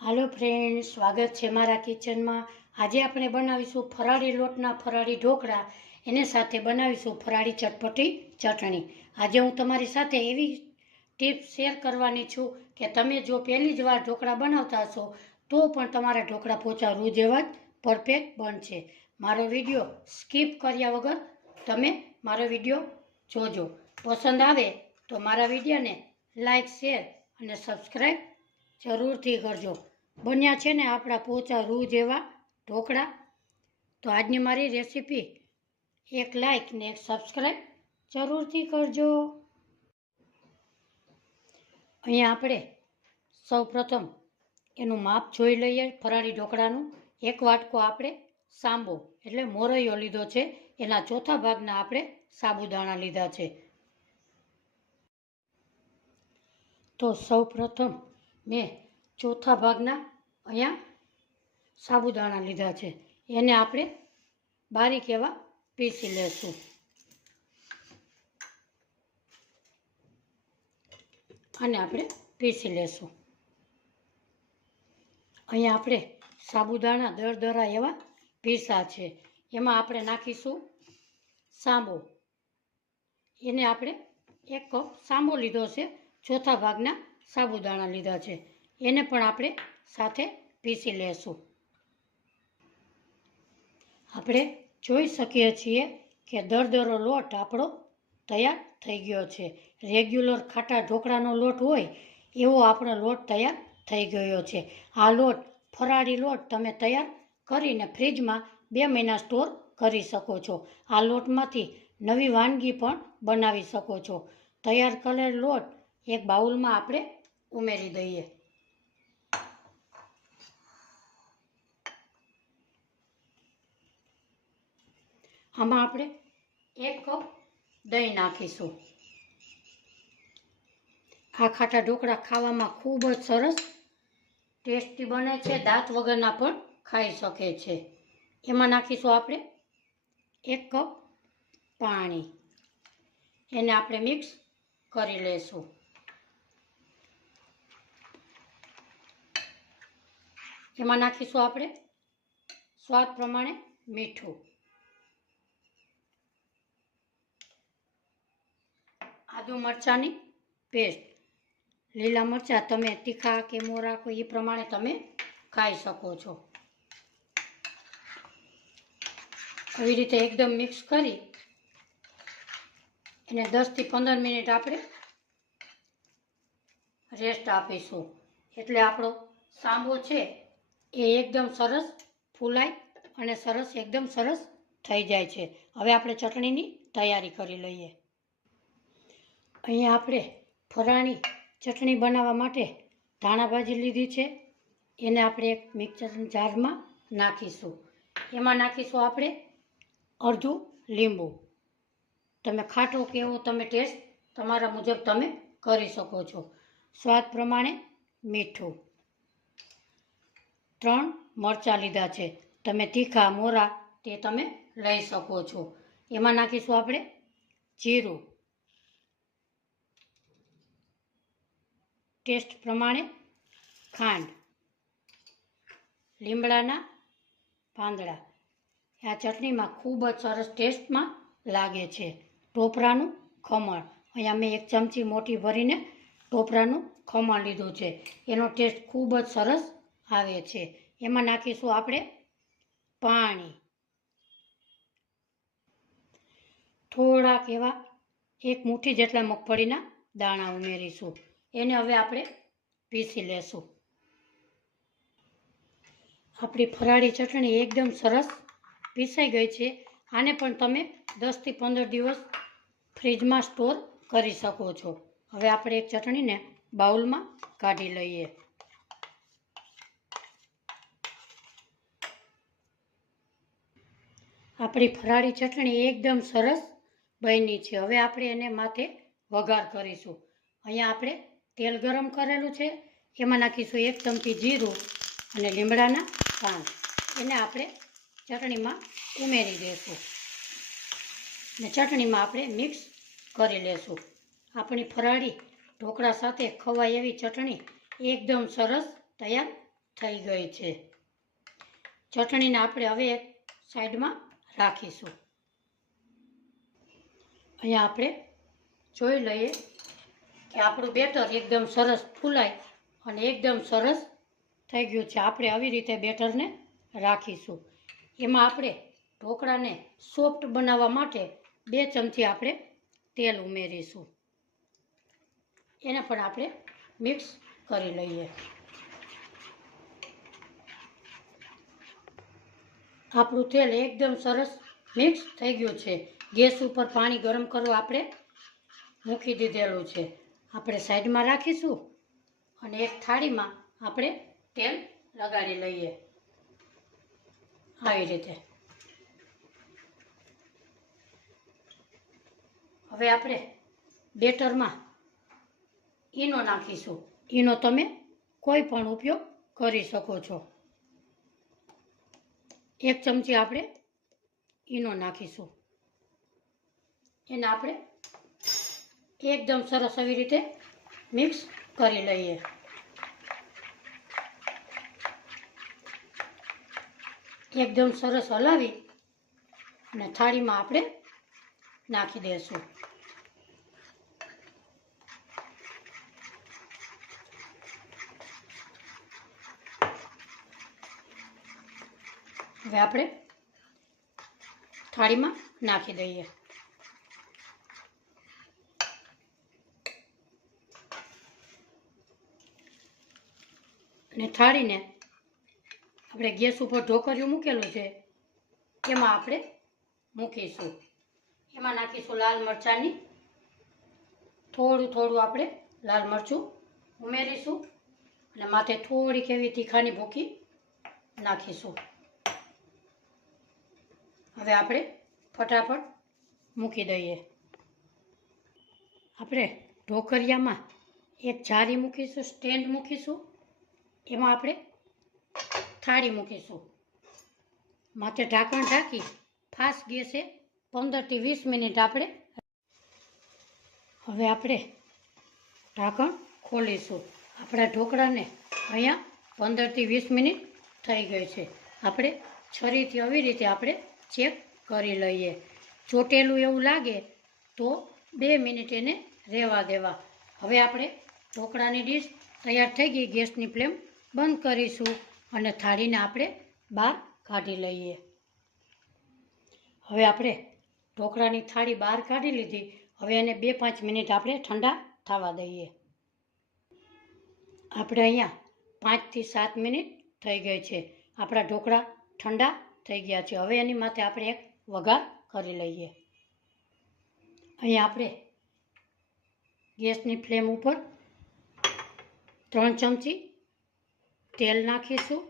હાલો friend, સ્વાગત છે મારા કિચનમાં। આજે આપણે બનાવીશું ફરાળી લોટના ફરાળી ઢોકળા, એને સાથે બનાવીશું ફરાળી ચટપટી ચટણી। આજે હું તમારી સાથે એવી ટિપ્સ શેર કરવાની છું કે તમે જો પહેલી જ વાર ઢોકળા બનાવતા હશો તો પણ તમારા ઢોકળા પોચા રૂ જેવા જ પરફેક્ટ બનશે। મારો વિડીયો સ્કીપ કર્યા વગર તમે મારો વિડીયો જોજો। પસંદ આવે તો મારા વિડીયોને લાઈક, શેર અને સબસ્ક્રાઈબ જરૂરથી કરજો। બન્યા છે ને આપણા પોચા રૂ જેવા ઢોકળા। તો આજની મારી રેસીપી એક લાઈક ને એક સબસ્ક્રાઈબ જરૂરથી કરજો। અહીંયા આપણે સૌપ્રથમ એનું માપ જોઈ લઈએ ફરાળી ઢોકળાનું। એક વાટકો આપણે સાંબો એટલે મોરૈયો લીધો છે, એના ચોથા ભાગના આપણે સાબુદાણા લીધા છે। તો સૌપ્રથમ મેં ચોથા ભાગના અહીંયા સાબુદાણા લીધા છે, એને આપણે બારીક એવા પીસી લેશું। અને આપણે પીસી લેશું। અહીંયા આપણે સાબુદાણા દરદરા એવા પીસા છે, એમાં આપણે નાખીશું સાંબો। એને આપણે 1 કપ સાંબો લીધો છે, ચોથા ભાગના સાબુદાણા લીધા છે, એને પણ આપણે સાથે પીસી લેશું। આપણે જોઈ શકીએ છીએ કે દરદરો લોટ આપણો તૈયાર થઈ ગયો છે। રેગ્યુલર ખાટા ઢોકળાનો લોટ હોય એવો આપણો લોટ તૈયાર થઈ ગયો છે। આ લોટ ફરાળી લોટ તમે તૈયાર કરીને ફ્રીજમાં 2 મહિના સ્ટોર કરી શકો છો। આ લોટમાંથી નવી વાનગી પણ બનાવી શકો છો। તૈયાર કરેલ લોટ એક બાઉલમાં આપણે ઉમેરી દઈએ। આમાં આપણે 1 કપ દહીં નાખીશું। આ ખાટા ઢોકળા ખાવામાં ખૂબ જ સરસ ટેસ્ટી બને છે, દાંત વગરના પણ ખાઈ શકે છે। એમાં નાખીશું આપણે 1 કપ પાણી, એને આપણે મિક્સ કરી લેશું। એમાં નાખીશું આપણે સ્વાદ પ્રમાણે મીઠું, આદુ મરચાંની પેસ્ટ। લીલા મરચાં તમે તીખા કે મોરા કોઈ એ પ્રમાણે તમે ખાઈ શકો છો। આવી રીતે એકદમ મિક્સ કરી એને 10 થી 15 મિનિટ આપણે રેસ્ટ આપીશું, એટલે આપણો સાંબો છે એ એકદમ સરસ ફૂલાય અને એકદમ સરસ થઈ જાય છે। હવે આપણે ચટણીની તૈયારી કરી લઈએ। અહીંયા આપણે ફરાળી ચટણી બનાવવા માટે ધાણા ભાજી લીધી છે, એને આપણે એક મિક્સર જારમાં નાખીશું। એમાં નાખીશું આપણે અડધું લીંબુ। તમે ખાટો કે એવો તમે ટેસ્ટ તમારા મુજબ તમે કરી શકો છો। સ્વાદ પ્રમાણે મીઠું, 3 મરચાં લીધા છે, તમે તીખા મોરા તે તમે લઈ શકો છો। એમાં નાખીશું આપણે જીરું, ટેસ્ટ પ્રમાણે ખાંડ, લીમડાના પાંદડા। આ ચટણીમાં ખૂબ જ સરસ ટેસ્ટમાં લાગે છે। ટોપરાનું ખમણ, અહીંયા મેં 1 ચમચી મોટી ભરીને ટોપરાનું ખમણ લીધું છે, એનો ટેસ્ટ ખૂબ જ સરસ આવે છે। એમાં નાખીશું આપણે પાણી, થોડાક એવા 1 મુઠ્ઠી જેટલા મગફળીના દાણા ઉમેરીશું। એને હવે આપણે પીસી લેશું। આપણી ફરાળી ચટણી એકદમ સરસ પીસાઈ ગઈ છે। આને પણ તમે 10 થી 15 દિવસ ફ્રીજમાં સ્ટોર કરી શકો છો। હવે આપણે એક ચટણીને બાઉલમાં કાઢી લઈએ। આપણી ફરાળી ચટણી એકદમ સરસ બની છે। હવે આપણે એને માથે વઘાર કરીશું। અહીંયા આપણે તેલ ગરમ કરેલું છે, એમાં નાખીશું 1 ચમચી જીરું અને લીમડાના પાન, એને આપણે ચટણીમાં ઉમેરી દઈશું અને ચટણીમાં આપણે મિક્સ કરી લેશું। આપણી ફરાળી ઢોકળા સાથે ખવાય એવી ચટણી એકદમ સરસ તૈયાર થઈ ગઈ છે. ચટણીને આપણે હવે એક સાઈડમાં રાખીશું. અહીંયા આપણે જોઈ લઈએ કે આપણું બેટર એકદમ સરસ ફૂલાય અને એકદમ સરસ થઈ ગયું છે. આપણે આવી રીતે બેટરને રાખીશું. એમાં આપણે ઢોકળાને સોફ્ટ બનાવવા માટે 2 ચમચી આપણે તેલ ઉમેરીશું. એને પણ આપણે મિક્સ કરી લઈએ. આપણું તેલ એકદમ સરસ મિક્સ થઈ ગયું છે. ગેસ ઉપર પાણી ગરમ કરવા આપણે મૂકી દીધેલું છે. આપણે સાઈડમાં રાખીશું અને એક થાળીમાં આપણે તેલ લગાડી લઈએ. આવી રીતે. હવે આપણે બેટરમાં ઈનો નાખીશું. ઈનો તમે કોઈ પણ ઉપયોગ કરી શકો છો. 1 ચમચી આપણે ઈનો નાખીશું. એને આપણે એકદમ સરસ આવી રીતે મિક્સ કરી લઈએ. એકદમ સરસ હલાવી અને થાળીમાં આપણે નાખી દઈશું. હવે આપણે થાળીમાં નાખી દઈએ. અને થાળીને આપણે ગેસ ઉપર ઢોકરિયું મૂકેલું છે એમાં આપણે મૂકીશું. એમાં નાખીશું લાલ મરચાંની થોડું આપણે લાલ મરચું ઉમેરીશું અને માથે થોડીક એવી તીખાની ભૂકી નાખીશું. હવે આપણે ફટાફટ મૂકી દઈએ. આપણે ઢોકરિયામાં એક જારી મૂકીશું, સ્ટેન્ડ મૂકીશું. એમાં આપણે થાળી મૂકીશું. માથે ઢાંકણ ઢાંકી ફાસ્ટ ગેસે 15 થી 20 મિનિટ આપણે. હવે આપણે ઢાંકણ ખોલીશું. આપણા ઢોકળાને અહીંયા 15 થી 20 મિનિટ થઈ ગઈ છે. આપણે છરીથી આવી રીતે આપણે ચેક કરી લઈએ. ચોટેલું એવું લાગે તો 2 મિનિટ એને રહેવા દેવા. હવે આપણે ઢોકળાની ડીશ તૈયાર થઈ ગઈ. ગેસની ફ્લેમ બંધ કરીશું અને થાળીને આપણે બહાર કાઢી લઈએ. હવે આપણે ઢોકળાની થાળી બહાર કાઢી લીધી. હવે એને 2-5 મિનિટ આપણે ઠંડા થવા દઈએ. આપણે અહીંયા 5 થી 7 મિનિટ થઈ ગઈ છે. આપણા ઢોકળા ઠંડા થઈ ગયા છે. હવે એની માથે આપણે એક વઘાર કરી લઈએ. અહીંયા આપણે ગેસની ફ્લેમ ઉપર 3 ચમચી તેલ નાખીશું.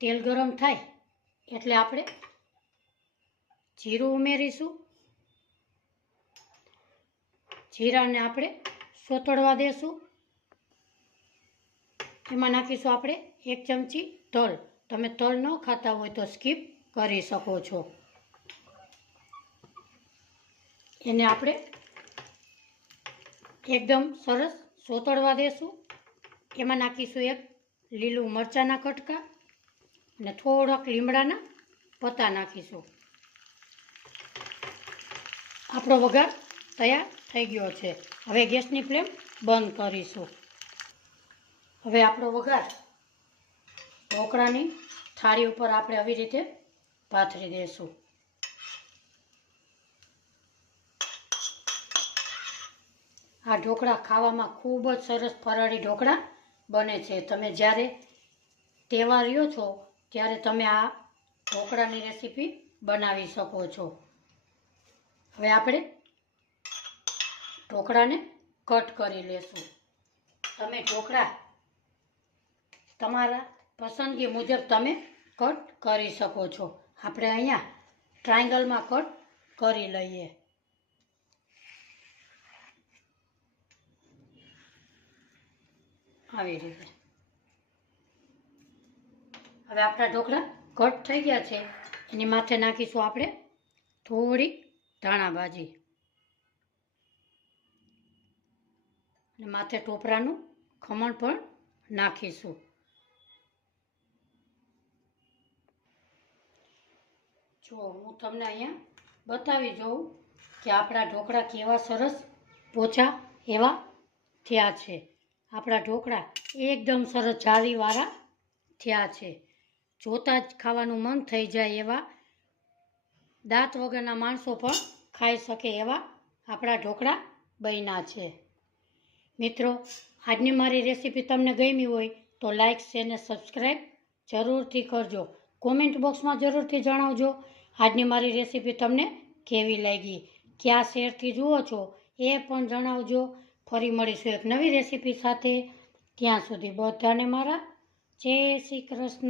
તેલ ગરમ થાય એટલે આપણે જીરું ઉમેરીશું. જીરાને આપણે સોતળવા દેશું. એમાં નાખીશું આપણે 1 ચમચી તલ. તમે તલ ન ખાતા હોય તો સ્કીપ કરી શકો છો. એને આપણે એકદમ સરસ સોતળવા દેશું. એમાં નાખીશું 1 લીલું મરચાંના કટકા અને થોડાક લીમડાના પત્તા નાખીશું. આપણો વઘાર તૈયાર થઈ ગયો છે. હવે ગેસની ફ્લેમ બંધ કરીશું. હવે આપણો વઘાર ઢોકળાની થાળી ઉપર આપણે આવી રીતે પાથરી દઈશું. આ ઢોકળા ખાવામાં ખૂબ જ સરસ ફરાળી ઢોકળા બને છે. તમે જ્યારે તહેવાર રહ્યો છો ત્યારે તમે આ ઢોકળાની રેસીપી બનાવી શકો છો. હવે આપણે ઢોકળાને કટ કરી લેશું. તમે ઢોકળા તમારા પસંદગી મુજબ તમે કટ કરી શકો છો. આપણે અહીંયા ટ્રાયંગલમાં કટ કરી લઈએ. આવી રીતે. હવે આપણા ઢોકળા કટ થઈ ગયા છે. એની માથે નાખીશું આપણે થોડી ધાણા ભાજી અને માથે ટોપરાનું ખમણ પણ નાખીશું. જો હું તમને અહીંયા બતાવી દઉં કે આપણા ઢોકળા કેવા સરસ પોચા એવા થયા છે. આપણા ઢોકળા એકદમ સરસ જાળીવાળા થયા છે. જોતાં જ ખાવાનું મન થઈ જાય એવા, દાંત વગરના માણસો પણ ખાઈ શકે એવા આપણા ઢોકળા બન્યા છે. મિત્રો, આજની મારી રેસીપી તમને ગમી હોય તો લાઈક, શેર ને સબસ્ક્રાઈબ જરૂરથી કરજો. કોમેન્ટ બોક્સમાં જરૂરથી જણાવજો આજની મારી રેસીપી તમને કેવી લાગી, કયા શહેરથી જુઓ છો એ પણ જણાવજો. ફરી મળીશું એક નવી રેસીપી સાથે. ત્યાં સુધી બધાને મારા જય શ્રી કૃષ્ણ.